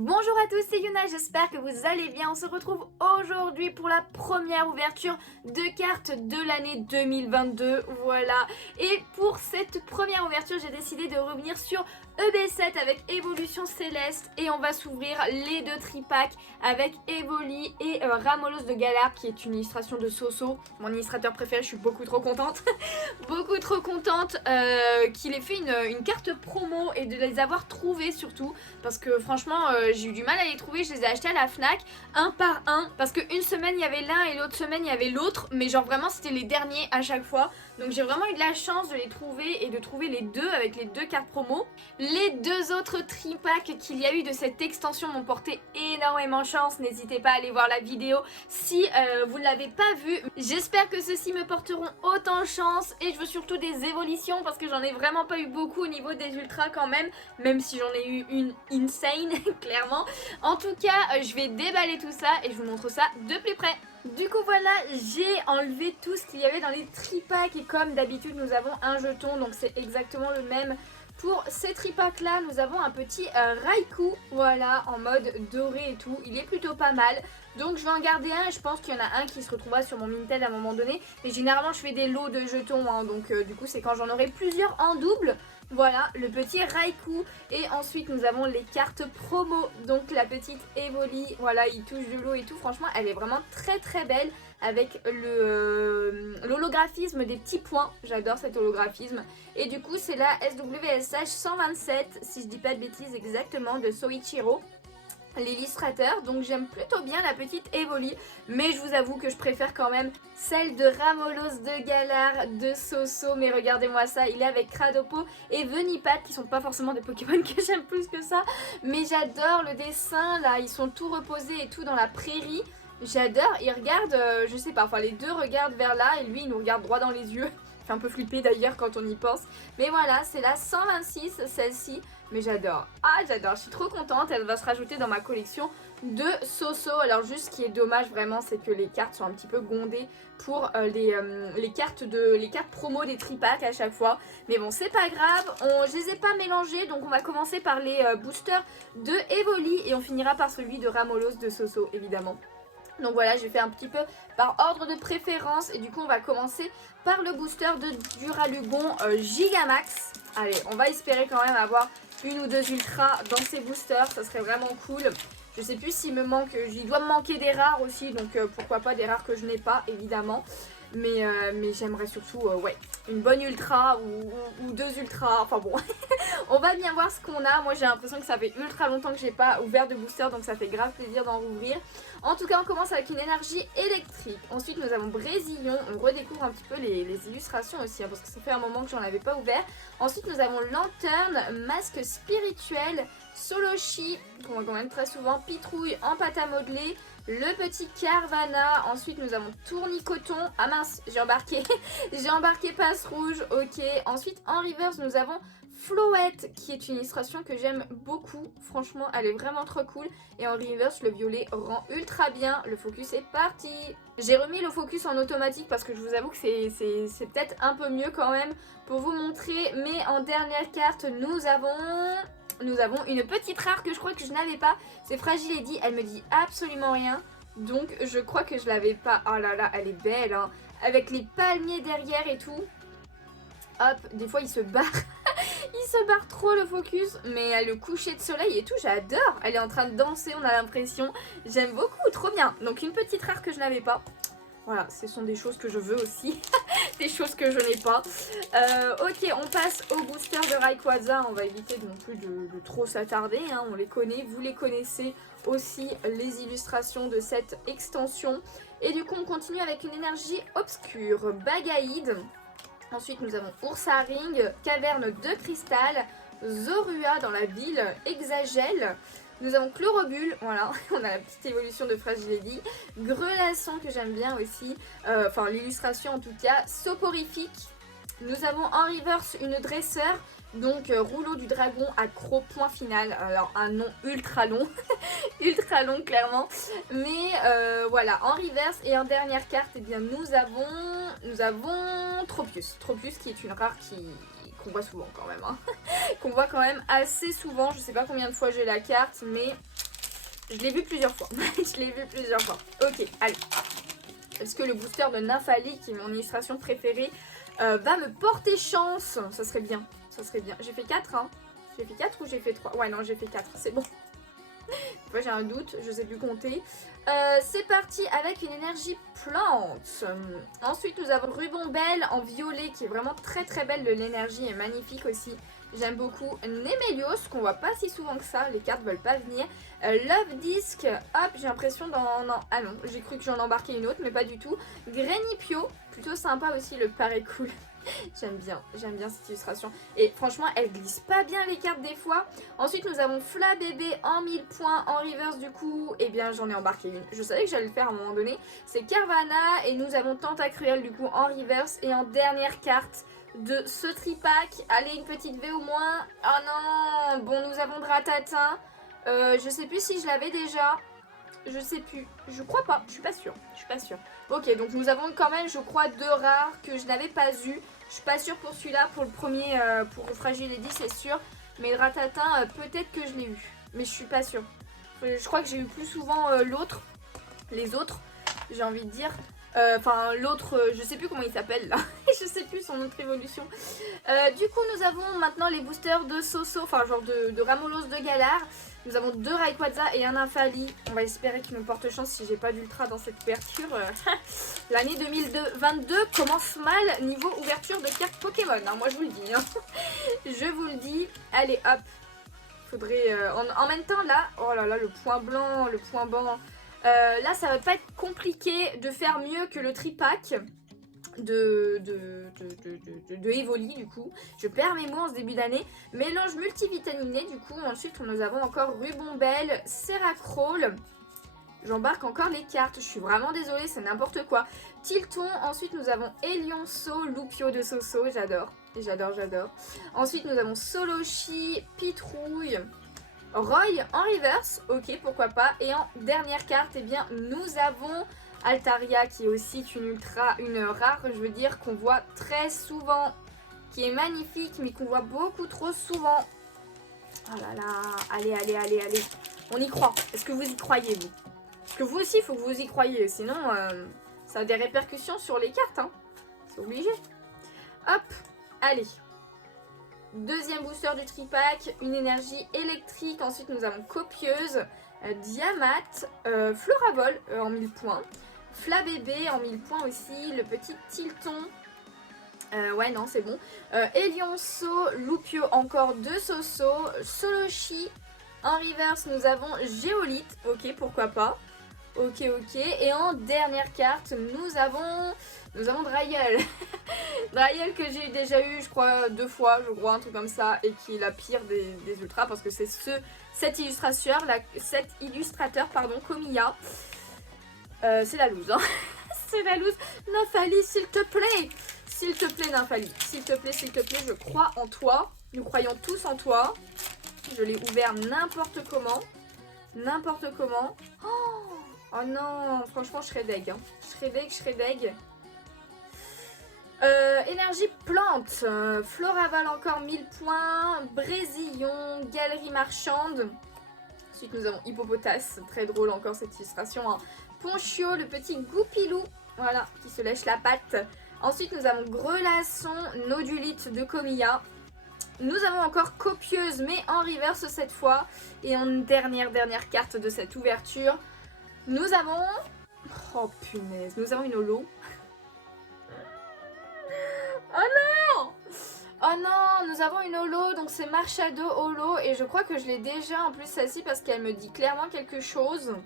Bonjour à tous, c'est Yuna, j'espère que vous allez bien. On se retrouve aujourd'hui pour la première ouverture de cartes de l'année 2022, voilà. Et pour cette première ouverture, j'ai décidé de revenir sur EB7 avec Évolution Céleste et on va s'ouvrir les deux tripacks avec Evoli et Ramolos de Galar qui est une illustration de Soso, mon illustrateur préféré, je suis beaucoup trop contente. Beaucoup trop contente qu'il ait fait une carte promo et de les avoir trouvées surtout parce que franchement j'ai eu du mal à les trouver, je les ai achetés à la Fnac un par un parce qu'une semaine il y avait l'un et l'autre semaine il y avait l'autre, mais genre vraiment c'était les derniers à chaque fois, donc j'ai vraiment eu de la chance de les trouver et de trouver les deux avec les deux cartes promo. Les deux autres tripacks qu'il y a eu de cette extension m'ont porté énormément chance, n'hésitez pas à aller voir la vidéo si vous ne l'avez pas vue. J'espère que ceux-ci me porteront autant chance et je veux surtout des évolutions parce que j'en ai vraiment pas eu beaucoup au niveau des ultras quand même si j'en ai eu une insane clairement. En tout cas je vais déballer tout ça et je vous montre ça de plus près. Du coup voilà, j'ai enlevé tout ce qu'il y avait dans les tripacks et comme d'habitude nous avons un jeton, donc c'est exactement le même. Pour ces tripacks là, nous avons un petit Raikou, voilà, en mode doré et tout, il est plutôt pas mal. Donc je vais en garder un et je pense qu'il y en a un qui se retrouvera sur mon Mintel à un moment donné. Mais généralement je fais des lots de jetons, hein, donc du coup c'est quand j'en aurai plusieurs en double. Voilà, le petit Raikou. Et ensuite nous avons les cartes promo. Donc la petite Evoli, voilà, il touche de l'eau et tout. Franchement, elle est vraiment très très belle avec l'holographisme des petits points. J'adore cet holographisme. Et du coup, c'est la SWSH 127, si je dis pas de bêtises exactement, de Soichiro, l'illustrateur. Donc j'aime plutôt bien la petite Evoli, mais je vous avoue que je préfère quand même celle de Ramolos de Galar de Soso. Mais regardez-moi ça, il est avec Cradopo et Venipat qui sont pas forcément des Pokémon que j'aime plus que ça, mais j'adore le dessin là, ils sont tout reposés et tout dans la prairie. J'adore, ils regardent, je sais pas, enfin les deux regardent vers là et lui il nous regarde droit dans les yeux. Fait un peu flipper d'ailleurs quand on y pense. Mais voilà, c'est la 126, celle-ci. Mais j'adore. Ah, j'adore. Je suis trop contente. Elle va se rajouter dans ma collection de Soso. Alors juste ce qui est dommage vraiment, c'est que les cartes sont un petit peu gondées pour les cartes promo des tripacks à chaque fois. Mais bon, c'est pas grave. Je les ai pas mélangées. Donc on va commencer par les boosters de Evoli. Et on finira par celui de Ramolos de Soso, évidemment. Donc voilà, j'ai fait un petit peu par ordre de préférence et du coup on va commencer par le booster de Duralugon Gigamax. Allez, on va espérer quand même avoir une ou deux ultras dans ces boosters, ça serait vraiment cool. Je sais plus s'il me manque, il doit me manquer des rares aussi, donc pourquoi pas des rares que je n'ai pas évidemment. Mais j'aimerais surtout ouais, une bonne ultra ou deux ultras, enfin bon. On va bien voir ce qu'on a. Moi j'ai l'impression que ça fait ultra longtemps que j'ai pas ouvert de booster, donc ça fait grave plaisir d'en rouvrir. En tout cas on commence avec une énergie électrique. Ensuite nous avons Brésillon, on redécouvre un petit peu les illustrations aussi, hein, parce que ça fait un moment que j'en avais pas ouvert. Ensuite nous avons Lanterne, Masque spirituel, Solochi, qu'on voit quand même très souvent, Pitrouille en pâte à modeler, le petit Carvana. Ensuite nous avons Tournicoton, ah mince j'ai embarqué j'ai embarqué Passe Rouge, ok. Ensuite en reverse nous avons Floette qui est une illustration que j'aime beaucoup, franchement elle est vraiment trop cool. Et en reverse le violet rend ultra bien, le focus est parti. J'ai remis le focus en automatique parce que je vous avoue que c'est peut-être un peu mieux quand même pour vous montrer. Mais en dernière carte nous avons une petite rare que je crois que je n'avais pas, c'est Fragile Eddy, elle me dit absolument rien. Donc je crois que je l'avais pas. Oh là là, elle est belle hein, avec les palmiers derrière et tout. Hop, des fois il se barre. Il se barre trop le focus, mais le coucher de soleil et tout, j'adore. Elle est en train de danser, on a l'impression. J'aime beaucoup, trop bien. Donc une petite rare que je n'avais pas. Voilà, ce sont des choses que je veux aussi. Des choses que je n'ai pas. Ok, on passe au booster de Rayquaza. On va éviter non plus de trop s'attarder, hein. On les connaît, vous les connaissez aussi, les illustrations de cette extension. Et du coup, on continue avec une énergie obscure. Bagaïde. Ensuite, nous avons Ursaring, Caverne de Cristal, Zorua dans la ville, Exagel. Nous avons Chlorobule, voilà, on a la petite évolution de Fragile Eddy. Grelasson que j'aime bien aussi, enfin l'illustration en tout cas. Soporifique. Nous avons en reverse une dresseur, donc rouleau du dragon accro point final. Alors un nom ultra long, ultra long clairement. Mais voilà, en reverse et en dernière carte, eh bien nous avons Tropius. Tropius qui est une rare qu'on voit souvent quand même, hein. Qu'on voit quand même assez souvent. Je sais pas combien de fois j'ai la carte, mais je l'ai vu plusieurs fois. Je l'ai vu plusieurs fois. Ok, allez. Est-ce que le booster de Nymphalie, qui est mon illustration préférée, va me porter chance? Ça serait bien, ça serait bien. J'ai fait 4, hein. J'ai fait 4 ou j'ai fait 3? Ouais, non, j'ai fait 4, c'est bon. Des fois j'ai un doute, je sais plus compter. C'est parti avec une énergie plante. Ensuite nous avons Rubambelle en violet qui est vraiment très très belle, de l'énergie est magnifique aussi. J'aime beaucoup Nemelios qu'on voit pas si souvent que ça, les cartes veulent pas venir. Love Disc, hop, j'ai l'impression d'en... Ah non, j'ai cru que j'en embarquais une autre mais pas du tout. Grenipio, plutôt sympa aussi, le paraît cool. J'aime bien cette illustration. Et franchement, elle glisse pas bien les cartes des fois. Ensuite, nous avons Fla Bébé en 1000 points. En reverse, du coup, eh bien, j'en ai embarqué une. Je savais que j'allais le faire à un moment donné. C'est Carvana. Et nous avons Tentacruel, du coup, en reverse. Et en dernière carte de ce tripack. Allez, une petite V au moins. Oh non. Bon, nous avons Dratatin. Je sais plus si je l'avais déjà. Je sais plus. Je crois pas. Je suis pas sûre. Ok, donc nous avons quand même, je crois, 2 rares que je n'avais pas eu. Je suis pas sûre pour celui-là, pour le premier, pour Fragile Lady, c'est sûr. Mais Ratatin, peut-être que je l'ai eu. Mais je suis pas sûre. Je crois que j'ai eu plus souvent l'autre. Les autres, j'ai envie de dire. Enfin, l'autre, je sais plus comment il s'appelle là. Je sais plus son autre évolution. Du coup, nous avons maintenant les boosters de Soso, enfin, genre de Ramolos de Galar. Nous avons 2 Rayquaza et un Nymphalie. On va espérer qu'il me porte chance si j'ai pas d'ultra dans cette ouverture. L'année 2022 commence mal niveau ouverture de cartes Pokémon. Hein, moi je vous le dis. Hein. Je vous le dis. Allez hop. Faudrait. En même temps là. Oh là là, le point blanc, le point blanc. Là ça va pas être compliqué de faire mieux que le tripack de Evoli du coup. Je perds mes mots en ce début d'année. Mélange multivitaminé du coup. Ensuite nous avons encore Rubambelle, Seracrol. J'embarque encore les cartes. Je suis vraiment désolée, c'est n'importe quoi. Tilton. Ensuite nous avons Elionceau, Lupio de Soso. J'adore. Ensuite nous avons Solochi, Pitrouille, Roy en reverse. Ok, pourquoi pas. Et en dernière carte, eh bien nous avons Altaria qui est aussi une rare, je veux dire, qu'on voit très souvent, qui est magnifique, mais qu'on voit beaucoup trop souvent. Oh là là, allez. On y croit. Est-ce que vous y croyez, vous? Parce que vous aussi, il faut que vous y croyez, sinon ça a des répercussions sur les cartes, hein. C'est obligé. Hop, allez. Deuxième booster du tripack, une énergie électrique. Ensuite, nous avons Copieuse, Diamat, Floravol en 1000 points. Fla Bébé en 1000 points aussi, le petit Tilton. Ouais, non, c'est bon. Elionceau, Lupio, encore 2 Soso. Solochi. En reverse, nous avons Géolite. Ok, pourquoi pas. Ok. Et en dernière carte, nous avons Dryel. Dryel que j'ai déjà eu, je crois, 2 fois, un truc comme ça. Et qui est la pire des ultras parce que c'est cet illustrateur, Komiya. C'est la loose, hein. C'est la loose. Nymphalie, s'il te plaît. S'il te plaît, Nymphalie. S'il te plaît, je crois en toi. Nous croyons tous en toi. Je l'ai ouvert n'importe comment. Oh non, franchement, je serais deg. Hein. Je serais deg. Énergie plante. Floraval encore 1000 points. Brésillon, Galerie marchande. Ensuite, nous avons Hippopotas. Très drôle encore cette illustration. Hein. Ponchio, le petit Goupilou, voilà, qui se lèche la patte. Ensuite, nous avons Grelasson, Nodulite de Komiya. Nous avons encore Copieuse, mais en reverse cette fois. Et en dernière carte de cette ouverture, nous avons... Oh punaise, nous avons une holo. Oh non, nous avons une holo, donc c'est Marchado holo. Et je crois que je l'ai déjà en plus celle-ci parce qu'elle me dit clairement quelque chose.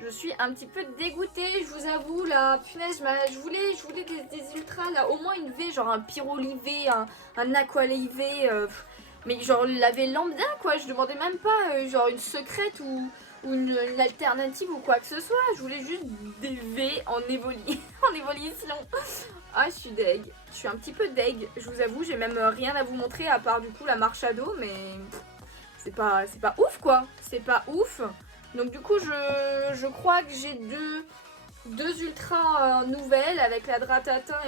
Je suis un petit peu dégoûtée, je vous avoue, là, punaise, je voulais des ultras, là, au moins une V, genre un Pyroli V, un Aqualei V, mais genre la V lambda, quoi, je demandais même pas, genre une secrète ou une alternative ou quoi que ce soit, je voulais juste des V en évolution. Ah, je suis deg, je suis un petit peu deg, je vous avoue, j'ai même rien à vous montrer à part du coup la Marchado, mais c'est pas ouf, quoi, c'est pas ouf. Donc du coup je crois que j'ai deux ultras nouvelles avec la Dratatin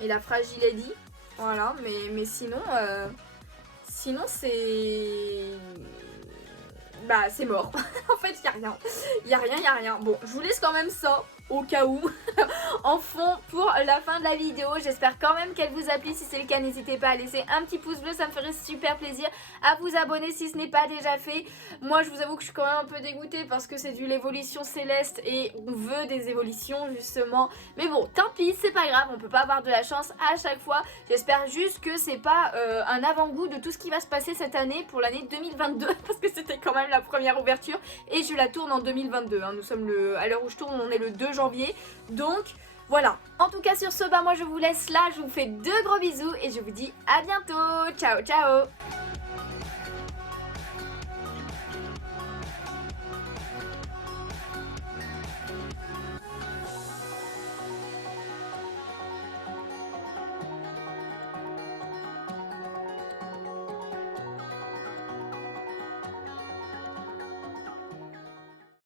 et la Fragile Lady. Voilà, mais sinon, sinon c'est... Bah c'est mort. En fait, il y a rien. Il y a rien, il y a rien. Bon, je vous laisse quand même ça au cas où en fond pour la fin de la vidéo. J'espère quand même qu'elle vous a plu. Si c'est le cas, n'hésitez pas à laisser un petit pouce bleu, ça me ferait super plaisir. À vous abonner si ce n'est pas déjà fait. Moi, je vous avoue que je suis quand même un peu dégoûtée parce que c'est du l'évolution céleste et on veut des évolutions justement. Mais bon, tant pis, c'est pas grave, on peut pas avoir de la chance à chaque fois. J'espère juste que c'est pas un avant-goût de tout ce qui va se passer cette année pour l'année 2022 parce que c'était quand même la première ouverture et je la tourne en 2022. Hein. Nous sommes à l'heure où je tourne, on est le 2 janvier. Donc voilà. En tout cas sur ce, bah moi je vous laisse là. Je vous fais de gros bisous et je vous dis à bientôt. Ciao ciao.